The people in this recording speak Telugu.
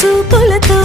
చూపులతో